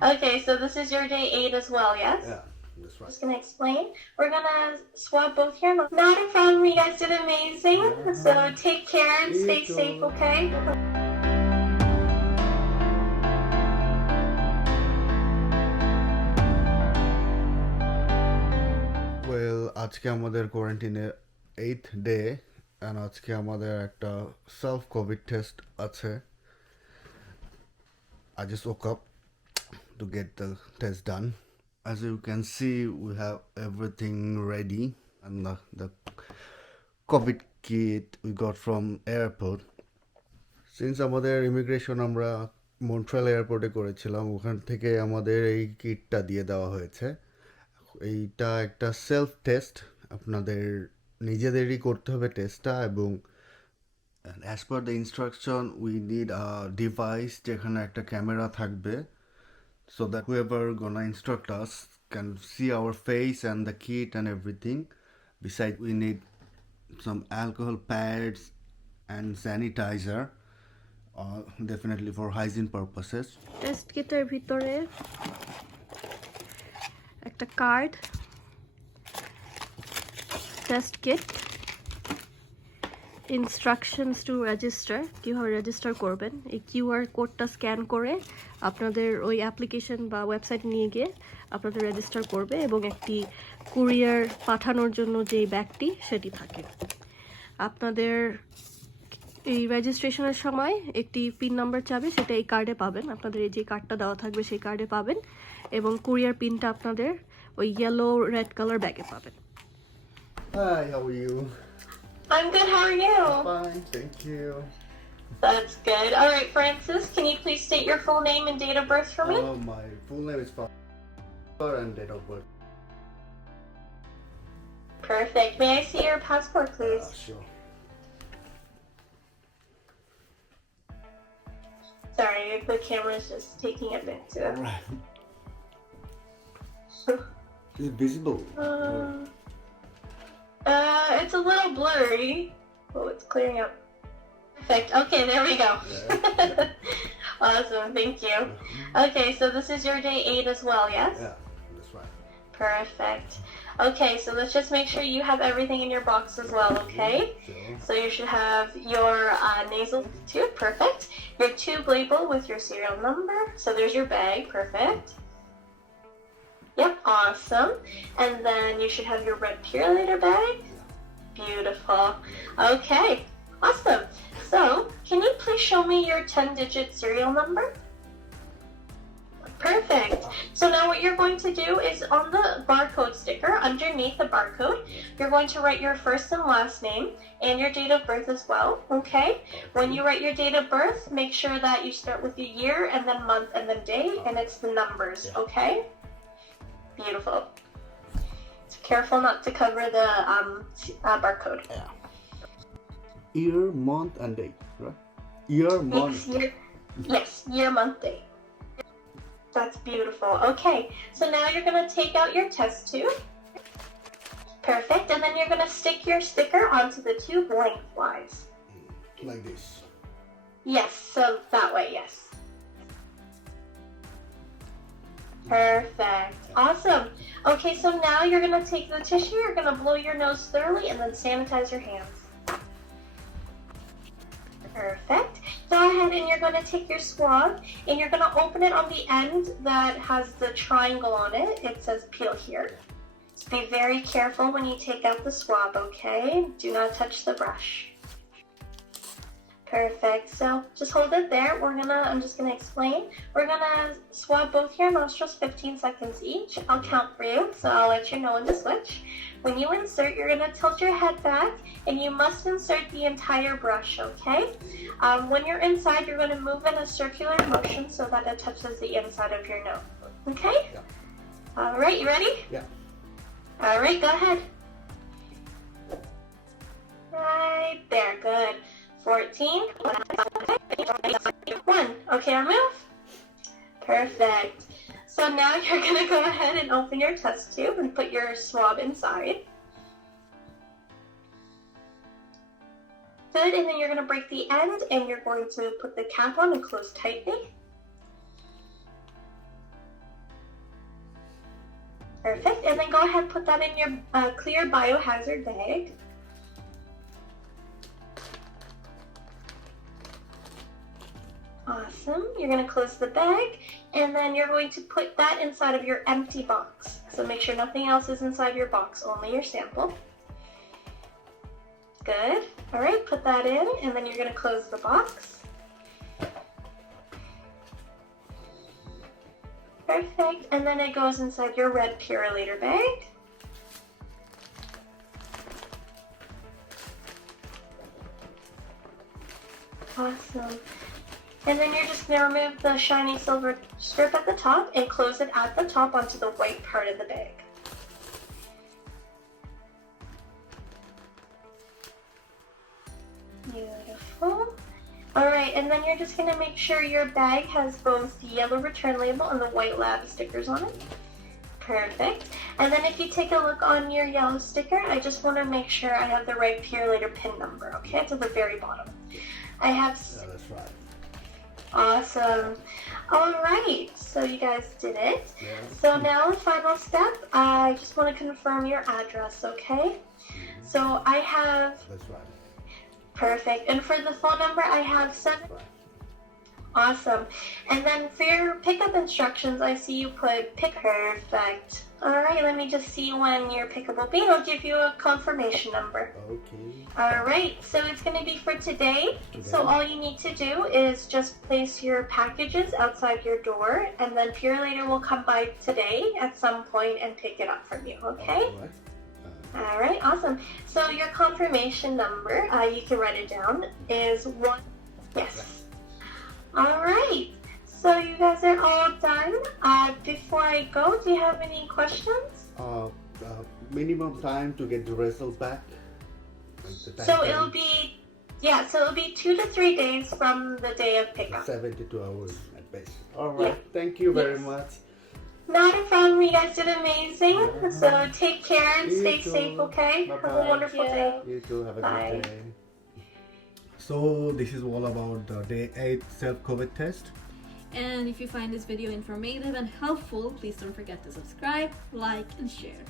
Okay, so this is your day 8 as well, yes? Yeah, that's right. Just gonna explain. We're gonna swab both your noses. Not a problem, you guys did amazing. So take care and stay safe, okay? Well, আজকে আমাদের কোয়ারেন্টাইনের 8th day and আজকে আমাদের একটা self COVID test আছে. I just woke up to get the test done. As you can see, we have everything ready and the COVID kit we got from airport. Since আমাদের immigration আমরা Montreal এয়ারপোর্টে করেছিলাম, ওখান থেকে আমাদের এই কিটটা দিয়ে দেওয়া হয়েছে. এইটা একটা সেলফ টেস্ট, আপনাদের নিজেদেরই করতে হবে টেস্টটা, এবং as per the instruction we need a device যেখানে একটা ক্যামেরা থাকবে, so that whoever gonna instruct us can see our face and the kit and everything. Besides, we need some alcohol pads and sanitizer, definitely for hygiene purposes. Test কিটের ভিতরে একটা card, test kit, instructions to register, কীভাবে register করবেন, এই QR কোডটা scan করে আপনাদের ওই অ্যাপ্লিকেশন বা ওয়েবসাইট নিয়ে গিয়ে আপনাদের রেজিস্টার করবে, এবং একটি কুরিয়ার পাঠানোর জন্য যেই ব্যাগটি সেটি থাকে। আপনাদের এই রেজিস্ট্রেশনের সময় একটি পিন নাম্বার চাবে, সেটা এই কার্ডে পাবেন। আপনাদের এই যে কার্ডটা দেওয়া থাকবে সেই কার্ডে পাবেন, এবং কুরিয়ার পিনটা আপনাদের ওই ইয়েলো রেড কালার ব্যাগে পাবেন। Hi, how are you? I'm good, how are you? Fine, thank you. That's good. All right, Francis, can you please state your full name and date of birth for me? My full name is Frankie and date of birth. Perfect. May I see your passport, please? Sure. Sorry, the camera's just taking a bit to... Alright. Is it visible? It's a little blurry. Oh, it's clearing up. Perfect. Okay, there we go. Yeah. Awesome, thank you. Okay, so this is your day 8 as well, yes? Yeah, that's right. Perfect. Okay, so let's just make sure you have everything in your box as well, okay? Sure. So you should have your nasal tube, perfect. Your tube label with your serial number. So there's your bag, perfect. Yep, awesome. And then you should have your red purelator bag. Beautiful. Okay, awesome. So, can you please show me your 10-digit serial number? Perfect. So now what you're going to do is on the barcode sticker, underneath the barcode, you're going to write your first and last name and your date of birth as well, okay? When you write your date of birth, make sure that you start with the year and then month and then day, and it's the numbers, okay? Beautiful. So careful not to cover the barcode. Yeah. Year, month, and day, right? Year, month. Yes, year, month, day. That's beautiful. Okay, so now you're going to take out your test tube. Perfect, and then you're going to stick your sticker onto the tube lengthwise. Like this. Yes, so that way, yes. Perfect. Awesome. Okay, so now you're going to take the tissue, you're going to blow your nose thoroughly, and then sanitize your hands. Perfect. Go ahead and you're going to take your swab and you're going to open it on the end that has the triangle on it. It says peel here. So be very careful when you take out the swab, okay? Do not touch the brush. Perfect. So just hold it there. I'm just gonna explain. We're gonna swab both your nostrils 15 seconds each. I'll count for you, so I'll let you know when to switch. When you insert, you're gonna tilt your head back and you must insert the entire brush, okay? When you're inside, you're gonna move in a circular motion so that it touches the inside of your nose, okay? Yeah. All right, you ready? Yeah. All right, go ahead. Right there, good. 14, 1. Okay, I'll move. Perfect. So now you're going to go ahead and open your test tube and put your swab inside. Good, and then you're going to break the end and you're going to put the cap on and close tightly. Perfect. And then go ahead and put that in your clear biohazard bag. Awesome. You're going to close the bag, and then you're going to put that inside of your empty box. So make sure nothing else is inside your box, only your sample. Good. All right, put that in, and then you're going to close the box. Perfect. And then it goes inside your red Purolator bag. Awesome. And then you're just going to remove the shiny silver strip at the top and close it at the top onto the white part of the bag. Beautiful. Alright, and then you're just going to make sure your bag has both the yellow return label and the white lab stickers on it. Perfect. And then if you take a look on your yellow sticker, I just want to make sure I have the right Purolator pin number, okay, to the very bottom. I have... Yeah, that's right. Awesome. Alright, so you guys did it. Yeah. So now the final step, I just want to confirm your address, okay? So I have... That's right. Perfect. And for the phone number, I have 7... Right. Awesome. And then for your pickup instructions, I see you put pick. Perfect. Alright, let me just see when your pickup will be. I'll give you a confirmation number. Okay. Alright, so it's going to be for today. So all you need to do is just place your packages outside your door, and then Purolator will come by today at some point and pick it up from you, okay? All right. Alright, awesome. So your confirmation number, you can write it down, is 1. Yes. Alright, so you guys are all done. Before I go, do you have any questions? Minimum time to get the results back? So it'll be, yeah, so it'll be 2 to 3 days from the day of pickup. 72 hours at best. All right, Yeah. thank you very Yes. much. Not a problem, you guys did amazing. So take care and You stay too. safe, okay? Have a Bye-bye. wonderful day. You too, have a Bye. good day. So this is all about the day 8 self-COVID test. And if you find this video informative and helpful, please don't forget to subscribe, like, and share.